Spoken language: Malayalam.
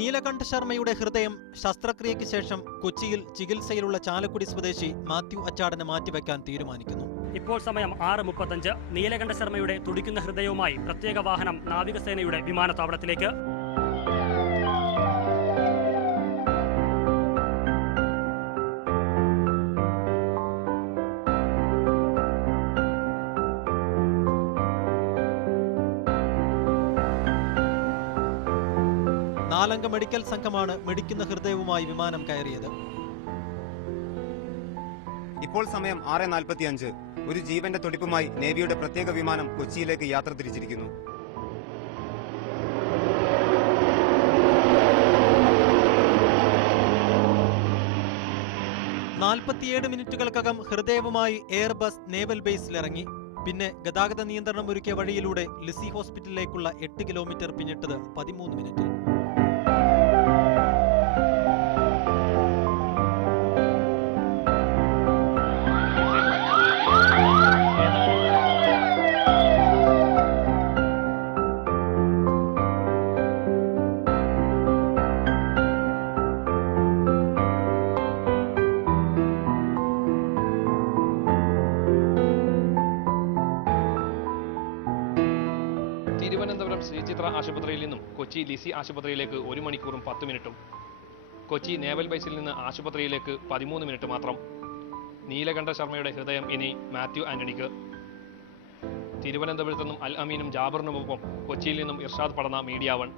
നീലകണ്ഠ ശർമ്മയുടെ ഹൃദയം ശസ്ത്രക്രിയയ്ക്ക് ശേഷം കൊച്ചിയിൽ ചികിത്സയിലുള്ള ചാലക്കുടി സ്വദേശി മാത്യു അച്ചാടനെ മാറ്റിവെക്കാൻ തീരുമാനിക്കുന്നു. ഇപ്പോൾ സമയം 6:35. നീലകണ്ഠ ശർമ്മയുടെ തുടിക്കുന്ന ഹൃദയവുമായി പ്രത്യേക വാഹനം നാവികസേനയുടെ വിമാനത്താവളത്തിലേക്ക്. നാലംഗ മെഡിക്കൽ സംഘമാണ് മിടിക്കുന്ന ഹൃദയവുമായി വിമാനം കയറിയത്. ഇപ്പോൾ സമയം 6:45. ഒരു ജീവന്റെ തുടിപ്പുമായി നേവിയുടെ പ്രത്യേക വിമാനം കൊച്ചിയിലേക്ക് യാത്ര തിരിച്ചിരിക്കുന്നു. മിനിറ്റുകൾക്കകം ഹൃദയവുമായി എയർബസ് നേവൽ ബേസിലിറങ്ങി. പിന്നെ ഗതാഗത നിയന്ത്രണം ഒരുക്കിയ വഴിയിലൂടെ ലിസി ഹോസ്പിറ്റലിലേക്കുള്ള 8 കിലോമീറ്റർ പിന്നിട്ടത് 13 മിനിറ്റിൽ. തിരുവനന്തപുരം ശ്രീചിത്ര ആശുപത്രിയിൽ നിന്നും കൊച്ചി ലിസി ആശുപത്രിയിലേക്ക് 1 മണിക്കൂറും 10 മിനിറ്റും. കൊച്ചി നേവൽ ബേസിൽ നിന്ന് ആശുപത്രിയിലേക്ക് 13 മിനിറ്റ് മാത്രം. നീലകണ്ഠ ശർമ്മയുടെ ഹൃദയം ഇനി മാത്യു ആന്റണിക്ക്. തിരുവനന്തപുരത്ത് നിന്നും അൽ അമീനും ജാബറിനുമൊപ്പം കൊച്ചിയിൽ നിന്നും ഇർഷാദ് പടന്ന മീഡിയ 1.